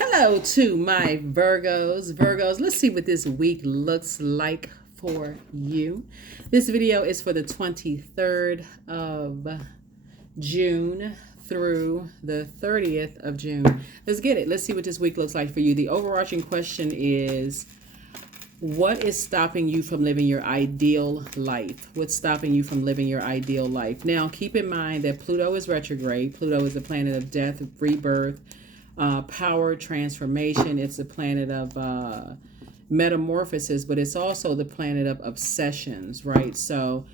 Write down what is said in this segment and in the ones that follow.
Hello to my Virgos. Virgos, let's see what this week looks like for you. This video is for the 23rd of June through the 30th of June. Let's get it. Let's see what this week looks like for you. The overarching question is, what is stopping you from living your ideal life? What's stopping you from living your ideal life? Now, keep in mind that Pluto is retrograde. Pluto is the planet of death, rebirth, power, transformation. It's a planet of metamorphosis, but it's also the planet of obsessions, right? So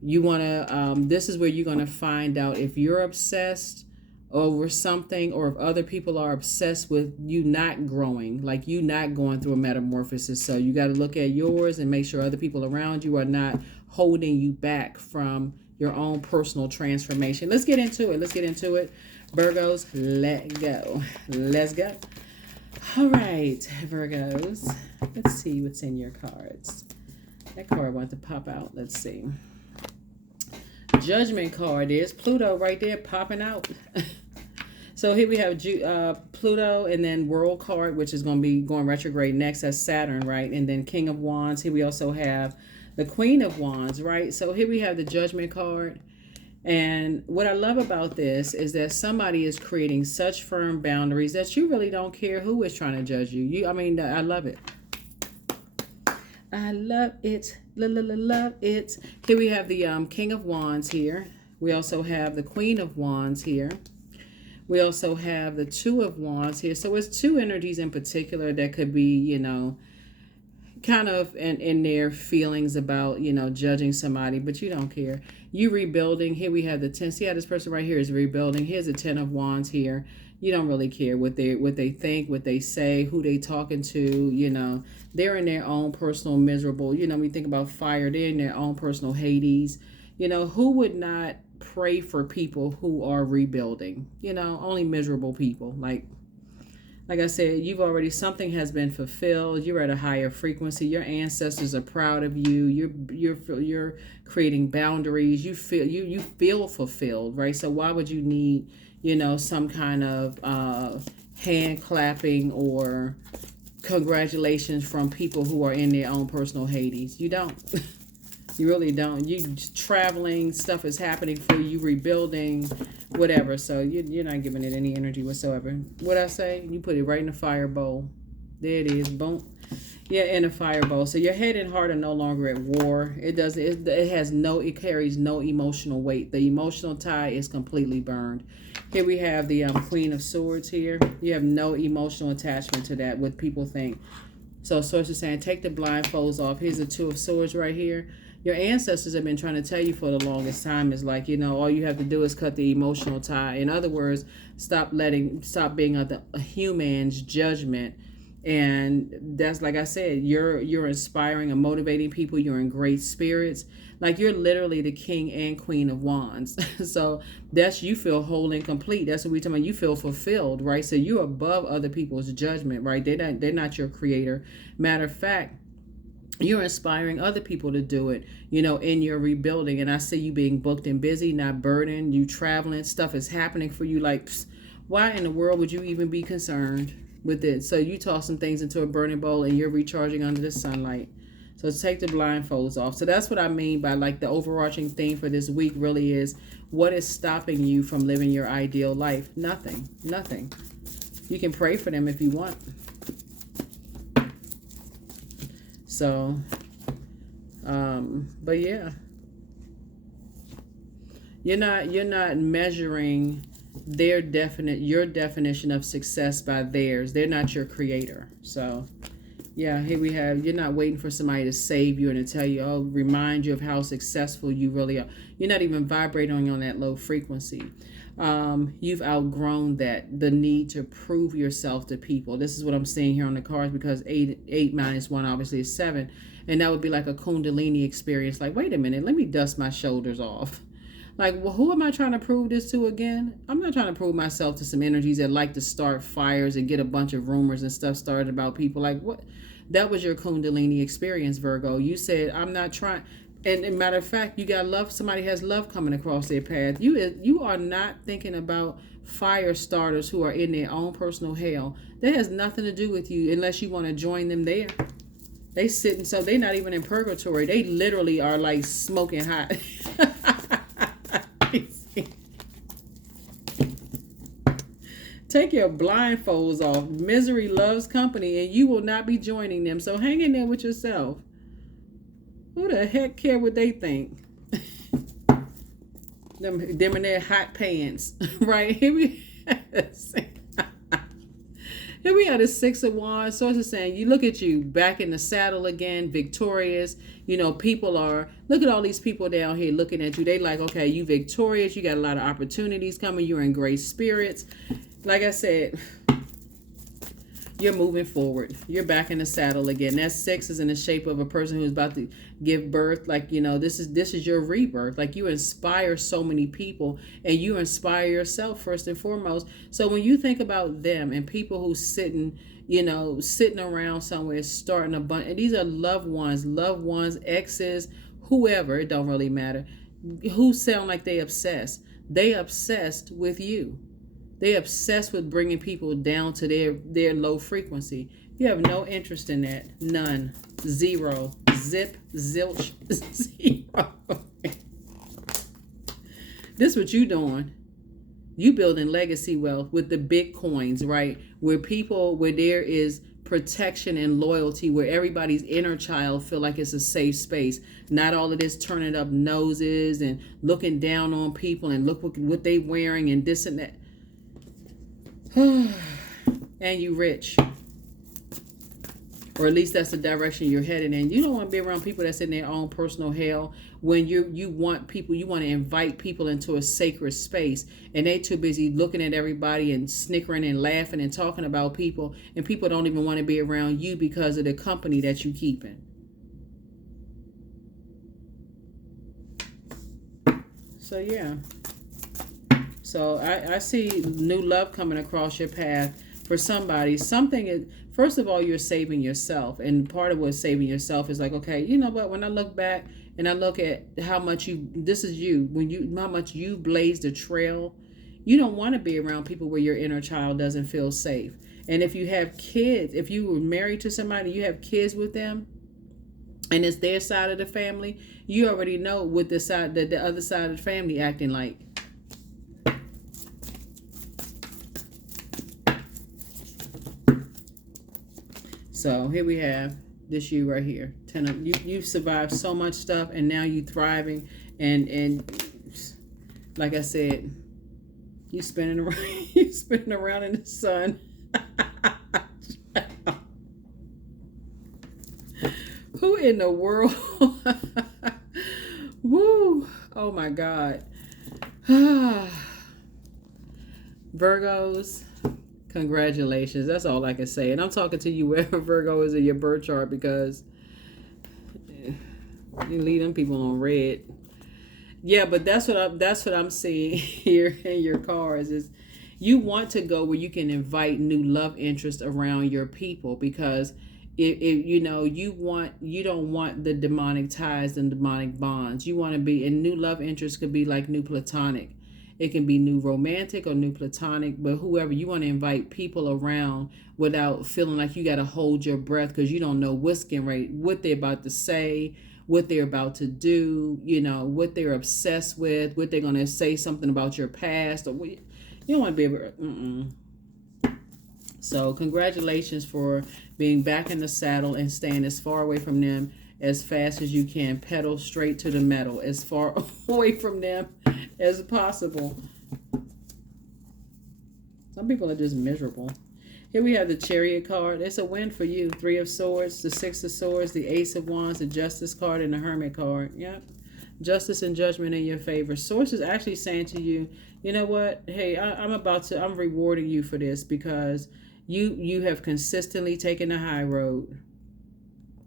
you want to, this is where you're going to find out if you're obsessed over something or if other people are obsessed with you not growing, like you not going through a metamorphosis. So you got to look at yours and make sure other people around you are not holding you back from your own personal transformation. Let's get into it. Virgos, let go. Let's go. All right, Virgos. Let's see what's in your cards. That card wants to pop out. Let's see. Judgment card. There's Pluto right there popping out. So here we have Pluto, and then World card, which is going to be going retrograde next. That's Saturn, right? And then King of Wands. Here we also have the Queen of Wands, right? So here we have the Judgment card. And what I love about this is that somebody is creating such firm boundaries that you really don't care who is trying to judge you. I love it. I love it. Love it. Here we have the King of Wands here. We also have the Queen of Wands here. We also have the Two of Wands here. So it's two energies in particular that could be, kind of in their feelings about, judging somebody, but you don't care. You rebuilding. Here we have the 10. See how this person right here is rebuilding. Here's the 10 of Wands here. You don't really care what they think, what they say, who they talking to, they're in their own personal miserable, we think about fire, they're in their own personal Hades. Who would not pray for people who are rebuilding? Only miserable people. Like I said, something has been fulfilled. You're at a higher frequency. Your ancestors are proud of you. You're creating boundaries. You feel fulfilled, right? So why would you need, some kind of hand clapping or congratulations from people who are in their own personal Hades? You don't. You really don't. You traveling, stuff is happening for you, rebuilding, whatever. So you're not giving it any energy whatsoever. What I say? You put it right in the fire bowl. There it is. Boom. Yeah, in a fire bowl. So your head and heart are no longer at war. It carries no emotional weight. The emotional tie is completely burned. Here we have the Queen of Swords here. You have no emotional attachment to that, what people think. So Source is saying, take the blindfolds off. Here's the Two of Swords right here. Your ancestors have been trying to tell you for the longest time is like, all you have to do is cut the emotional tie. In other words, stop being a human's judgment. And that's, like I said, you're inspiring and motivating people. You're in great spirits. Like, you're literally the King and Queen of Wands. So you feel whole and complete. That's what we're talking about. You feel fulfilled, right? So you're above other people's judgment, right? They're not your creator. Matter of fact, you're inspiring other people to do it, in your rebuilding. And I see you being booked and busy, not burdened. You traveling, stuff is happening for you. Like, why in the world would you even be concerned with it? So you toss some things into a burning bowl and you're recharging under the sunlight. So take the blindfolds off. So that's what I mean by, like, the overarching theme for this week really is, what is stopping you from living your ideal life? Nothing. You can pray for them if you want. So, but yeah, you're not measuring your definition of success by theirs. They're not your creator. So, yeah, here we have, you're not waiting for somebody to save you and to tell you, remind you of how successful you really are. You're not even vibrating on that low frequency. You've outgrown the need to prove yourself to people. This is what I'm seeing here on the cards, because 8 minus 1 obviously is 7. And that would be like a Kundalini experience. Like, wait a minute, let me dust my shoulders off. Like, well, who am I trying to prove this to again? I'm not trying to prove myself to some energies that like to start fires and get a bunch of rumors and stuff started about people. Like, what? That was your Kundalini experience, Virgo. You said, I'm not trying. And as a matter of fact, you got love. Somebody has love coming across their path. You are not thinking about fire starters who are in their own personal hell. That has nothing to do with you unless you want to join them there. They sitting, so they not even in purgatory. They literally are like smoking hot. Take your blindfolds off. Misery loves company, and you will not be joining them. So hang in there with yourself. Who the heck care what they think? them in their hot pants, right? Here we have the Six of Wands. So it's saying, you look at you back in the saddle again, victorious. You know, people are, look at all these people down here looking at you. They like, okay, you victorious. You got a lot of opportunities coming. You're in great spirits. Like I said, you're moving forward. You're back in the saddle again. That 6 is in the shape of a person who's about to give birth. Like, you know, this is your rebirth. Like, you inspire so many people, and you inspire yourself first and foremost. So when you think about them and people who's sitting around somewhere starting a bunch, and these are loved ones, exes, whoever, it don't really matter, who sound like they obsessed. They obsessed with you. They're obsessed with bringing people down to their low frequency. You have no interest in that. None. Zero. Zip. Zilch. Zero. This is what you doing. You building legacy wealth with the Bitcoins, right? Where there is protection and loyalty, where everybody's inner child feel like it's a safe space. Not all of this turning up noses and looking down on people and look what they wearing and this and that. And you rich, or at least that's the direction you're headed in. You don't want to be around people that's in their own personal hell. When you want to invite people into a sacred space, and they too busy looking at everybody and snickering and laughing and talking about people, and people don't even want to be around you because of the company that you keeping. So yeah. So I see new love coming across your path for somebody. Something is, first of all, you're saving yourself. And part of what's saving yourself is like, okay, you know what? When I look back and I look at how much how much you blazed a trail, you don't want to be around people where your inner child doesn't feel safe. And if you have kids, if you were married to somebody, you have kids with them, and it's their side of the family, you already know what the other side of the family acting like. So here we have this you right here. You've survived so much stuff, and now you thriving, and like I said, you spinning around in the sun. Who in the world? Woo! Oh my God. Virgos. Congratulations. That's all I can say. And I'm talking to you wherever Virgo is in your birth chart, because you leave them people on red. Yeah, but that's what I'm seeing here in your cards is you want to go where you can invite new love interest around your people, because you don't want the demonic ties and demonic bonds. You want to be, and new love interest could be like new platonic. It can be new romantic or new platonic, but whoever, you want to invite people around without feeling like you got to hold your breath, because you don't know what they're about to say, what they're about to do, what they're obsessed with, what they're going to say something about your past, or you don't want to be able to, So congratulations for being back in the saddle and staying as far away from them as fast as you can. Pedal straight to the metal, as far away from them as possible. Some people are just miserable. Here we have the Chariot card. It's a win for you. 3 of Swords, the 6 of Swords, the Ace of Wands, the Justice card, and the Hermit card. Yep. Justice and judgment in your favor. Source is actually saying to you, you know what? Hey, I'm rewarding you for this, because you have consistently taken the high road.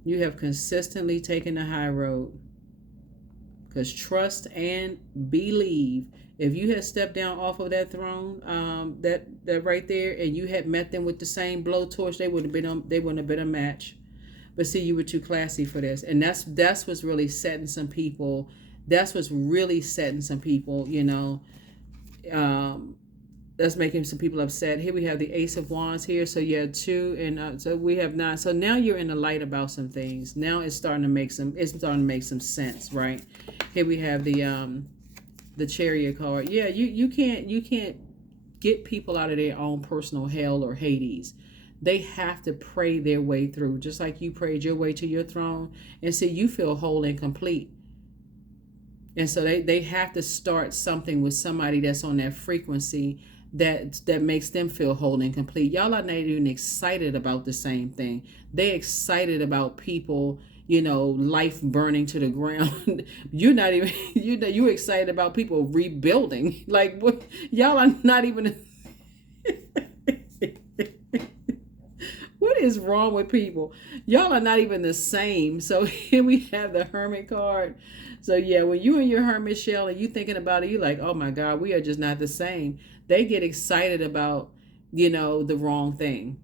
You have consistently taken the high road. Because trust and believe. If you had stepped down off of that throne, that right there, and you had met them with the same blowtorch, they wouldn't have been a match. But see, you were too classy for this. And that's what's really setting some people. That's what's really setting some people, you know. That's making some people upset. Here we have the Ace of Wands here. So you have 2, and so we have 9. So now you're in the light about some things. Now it's starting to make some sense, right? Here we have the Chariot card. Yeah, you can't get people out of their own personal hell or Hades. They have to pray their way through, just like you prayed your way to your throne. And see, you feel whole and complete. And so they have to start something with somebody that's on that frequency that makes them feel whole and complete. Y'all are not even excited about the same thing. They excited about people, you know, life burning to the ground. You're not even, you're excited about people rebuilding. Like, what? Y'all are not even. What is wrong with people? Y'all are not even the same. So here we have the Hermit card. So yeah, when you in your hermit shell and you thinking about it, you're like, oh my God, we are just not the same. They get excited about, you know, the wrong thing.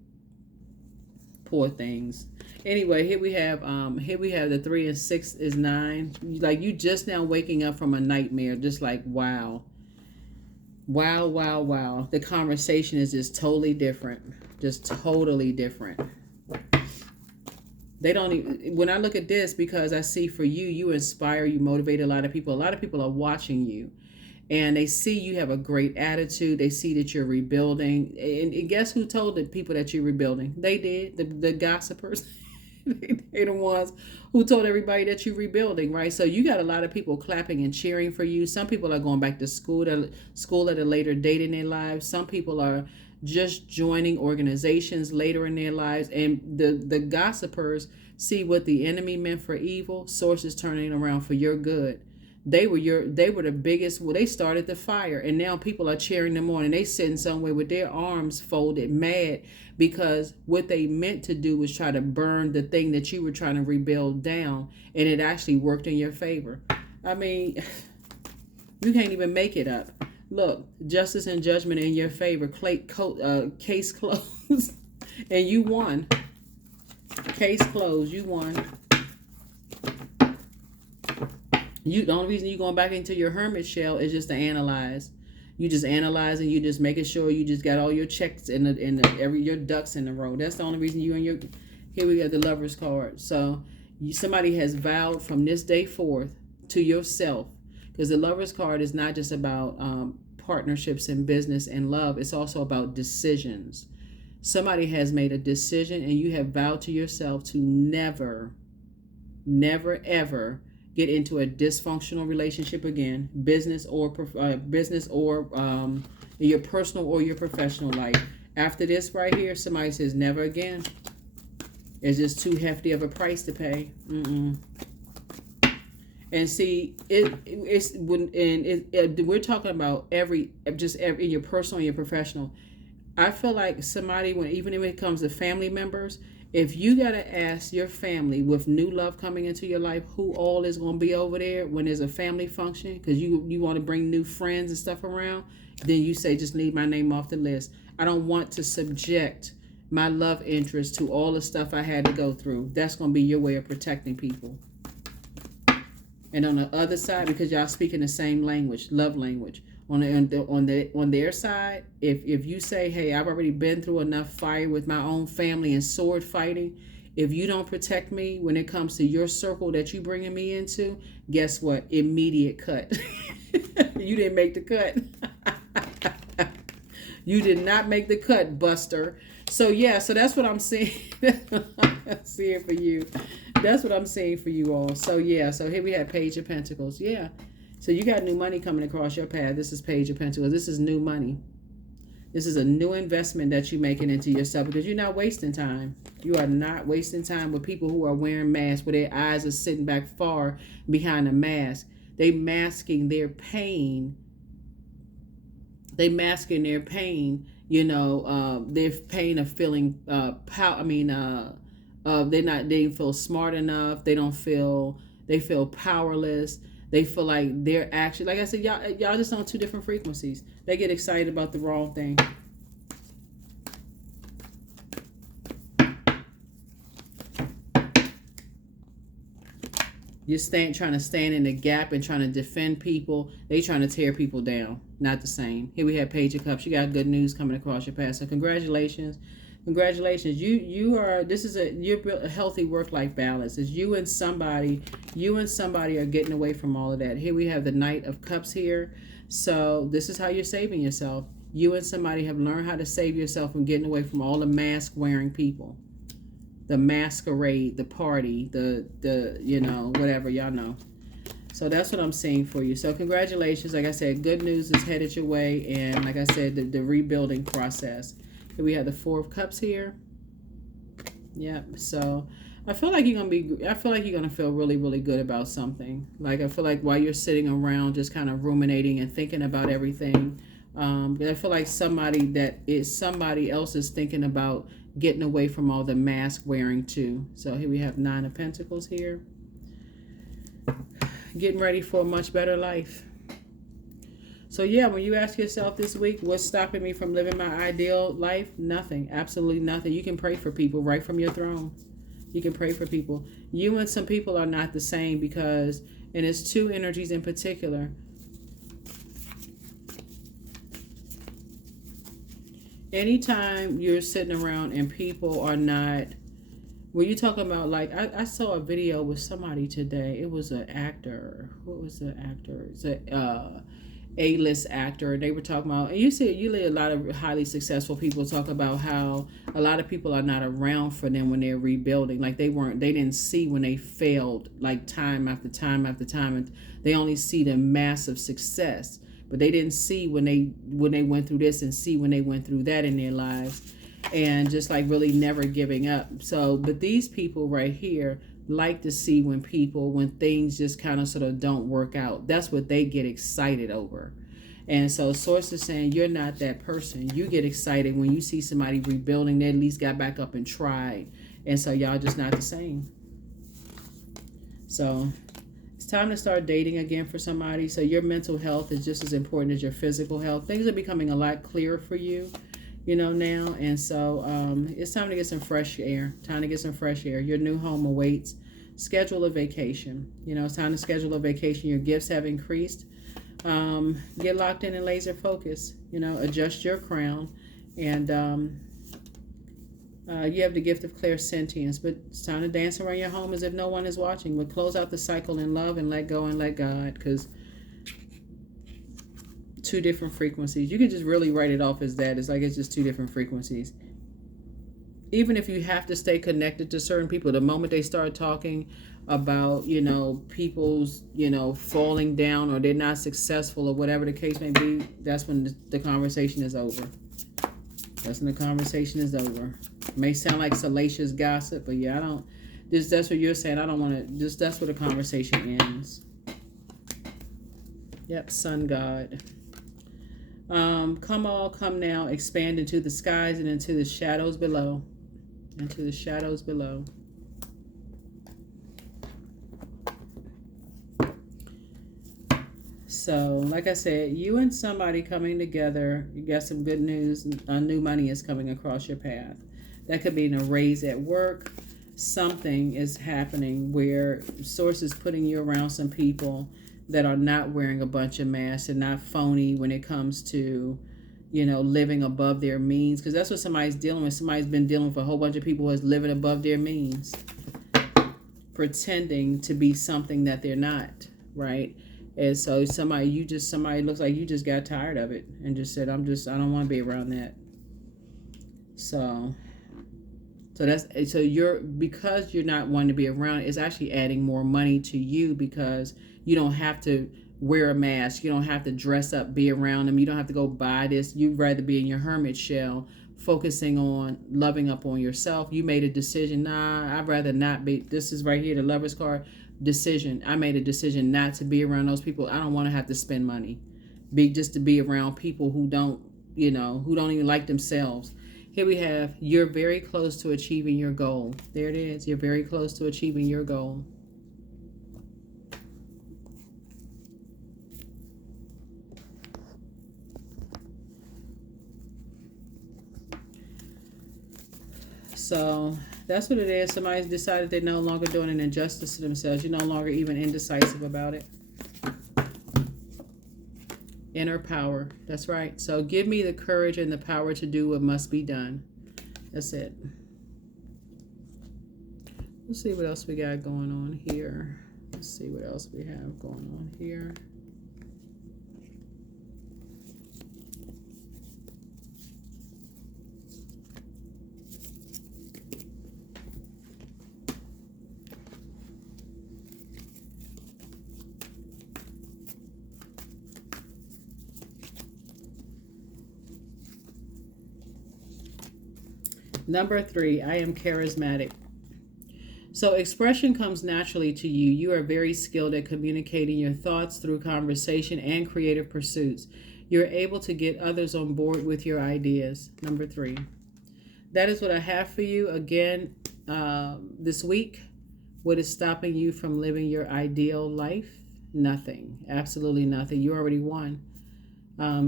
Poor things. Anyway, here we have the 3 and 6 is 9. Like, you just now waking up from a nightmare. Just like, wow. Wow, wow, wow. The conversation is just totally different. Just totally different. They don't even, when I look at this, because I see for you, you inspire, you motivate a lot of people. A lot of people are watching you. And they see you have a great attitude. They see that you're rebuilding. And guess who told the people that you're rebuilding? They did. The gossipers. They're the ones who told everybody that you're rebuilding, right? So you got a lot of people clapping and cheering for you. Some people are going back to school at a later date in their lives. Some people are just joining organizations later in their lives. And the gossipers see what the enemy meant for evil. Sources turning around for your good. They were the biggest. Well, they started the fire, and now people are cheering them on, and they sitting somewhere with their arms folded, mad, because what they meant to do was try to burn the thing that you were trying to rebuild down, and it actually worked in your favor. I mean, you can't even make it up. Look, justice and judgment in your favor. Case closed, and you won. Case closed. You won. The only reason you're going back into your hermit shell is just to analyze. You just analyzing. You just making sure you just got all your checks in your ducks in a row. That's the only reason you and your. Here we got the Lovers card. So somebody has vowed from this day forth to yourself, because the Lovers card is not just about partnerships and business and love. It's also about decisions. Somebody has made a decision, and you have vowed to yourself to never, never, ever get into a dysfunctional relationship again, business or your personal or your professional life. After this right here, somebody says never again. It's just too hefty of a price to pay. And see, we're talking about every in your personal and your professional. I feel like somebody, even when it comes to family members, if you got to ask your family with new love coming into your life, who all is going to be over there when there's a family function, because you want to bring new friends and stuff around, then you say, just leave my name off the list. I don't want to subject my love interest to all the stuff I had to go through. That's going to be your way of protecting people. And on the other side, because y'all speaking the same language, love language, on their side, if you say, hey, I've already been through enough fire with my own family and sword fighting, if you don't protect me when it comes to your circle that you bringing me into, guess what? Immediate cut. You didn't make the cut. You did not make the cut, Buster. So yeah, so that's what I'm seeing. Seeing for you. That's what I'm seeing for you all. So yeah, so here we have Page of Pentacles. Yeah. So you got new money coming across your path. This is Page of Pentacles. This is new money. This is a new investment that you're making into yourself, because you're not wasting time. You are not wasting time with people who are wearing masks, where their eyes are sitting back far behind a mask. They masking their pain. They masking their pain, their pain of feeling they didn't feel smart enough. They feel powerless. They feel like they're actually, like I said, y'all just on two different frequencies. They get excited about the wrong thing. You're trying to stand in the gap and trying to defend people. They trying to tear people down. Not the same. Here we have Page of Cups. You got good news coming across your path. So congratulations. Congratulations. You're a healthy work-life balance. It's you and somebody are getting away from all of that. Here we have the Knight of Cups here. So this is how you're saving yourself. You and somebody have learned how to save yourself from getting away from all the mask-wearing people. The masquerade, the party, the whatever, y'all know. So that's what I'm seeing for you. So congratulations. Like I said, good news is headed your way. And like I said, the rebuilding process. Here we have the Four of Cups here. Yep. So I feel like you're gonna feel really, really good about something. Like I feel like while you're sitting around just kind of ruminating and thinking about everything, I feel like somebody else is thinking about getting away from all the mask wearing too. So here we have Nine of Pentacles here. Getting ready for a much better life. So yeah, when you ask yourself this week, what's stopping me from living my ideal life? Nothing. Absolutely nothing. You can pray for people right from your throne. You can pray for people. You and some people are not the same because, and it's two energies in particular. Anytime you're sitting around and people are not, when you talk about, like, I saw a video with somebody today. It was an actor. What was the actor? It's a A-list actor. They were talking about, and you see a lot of highly successful people talk about how a lot of people are not around for them when they're rebuilding. Like they didn't see when they failed, like time after time after time, and they only see the massive success. But they didn't see when they went through this and see when they went through that in their lives, and just like really never giving up. So, but these people right here like to see when things just kind of sort of don't work out. That's what they get excited over. And so Source is saying you're not that person. You get excited when you see somebody rebuilding. They at least got back up and tried. And so y'all just not the same. So it's time to start dating again for somebody. So your mental health is just as important as your physical health. Things are becoming a lot clearer for you, now. And so it's time to get some fresh air. Your new home awaits. Schedule a vacation. It's time to schedule a vacation. Your gifts have increased. Get locked in and laser focus. Adjust your crown. And you have the gift of clairsentience, but it's time to dance around your home as if no one is watching. But close out the cycle in love and let go and let God, because two different frequencies. You can just really write it off as that. It's like it's just two different frequencies. Even if you have to stay connected to certain people, the moment they start talking about, people's, falling down or they're not successful or whatever the case may be, that's when the conversation is over. That's when the conversation is over. It may sound like salacious gossip, but yeah, that's what you're saying. I don't want to, that's where the conversation ends. Yep, Sun God. Come now, expand into the skies and into the shadows below. Into the shadows below. So, like I said, you and somebody coming together, you got some good news. New money is coming across your path. That could be a raise at work. Something is happening where Source is putting you around some people that are not wearing a bunch of masks and not phony when it comes to, living above their means. Because that's what somebody's dealing with. Somebody's been dealing with a whole bunch of people who's living above their means. Pretending to be something that they're not, right? And so somebody looks like you just got tired of it and just said, I don't want to be around that. So because you're not wanting to be around, it's actually adding more money to you because you don't have to wear a mask. You don't have to dress up, be around them. You don't have to go buy this. You'd rather be in your hermit shell, focusing on loving up on yourself. You made a decision. Nah, I'd rather not be. This is right here, the Lover's card. Decision. I made a decision not to be around those people. I don't want to have to spend money. Just to be around people who don't even like themselves. Here we have, you're very close to achieving your goal. There it is. You're very close to achieving your goal. So That's what it is. Somebody's decided they're no longer doing an injustice to themselves. You're no longer even indecisive about it. Inner power. That's right. So give me the courage and the power to do what must be done. That's it. Let's see what else we got going on here. Let's see what else we have going on here. Number 3, I am charismatic. So expression comes naturally to you. You are very skilled at communicating your thoughts through conversation and creative pursuits. You're able to get others on board with your ideas. Number 3. That is what I have for you again this week. What is stopping you from living your ideal life? Nothing. Absolutely nothing. You already won.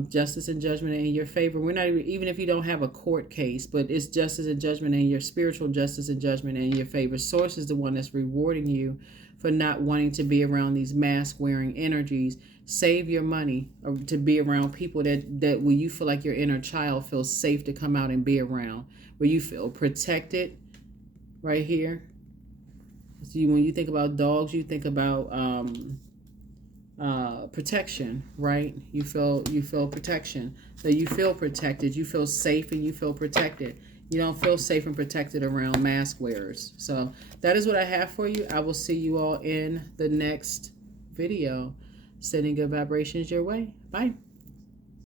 Justice and judgment in your favor. We're not even if you don't have a court case, but it's justice and judgment in your spiritual justice and judgment in your favor. Source is the one that's rewarding you for not wanting to be around these mask wearing energies. Save your money to be around people that where you feel like your inner child feels safe to come out and be around, where you feel protected. Right here. So when you think about dogs, you think about protection, right? You feel protection. So you feel protected, you feel safe, and you feel protected. You don't feel safe and protected around mask wearers. So that is what I have for you. I will see you all in the next video. Sending good vibrations your way. Bye.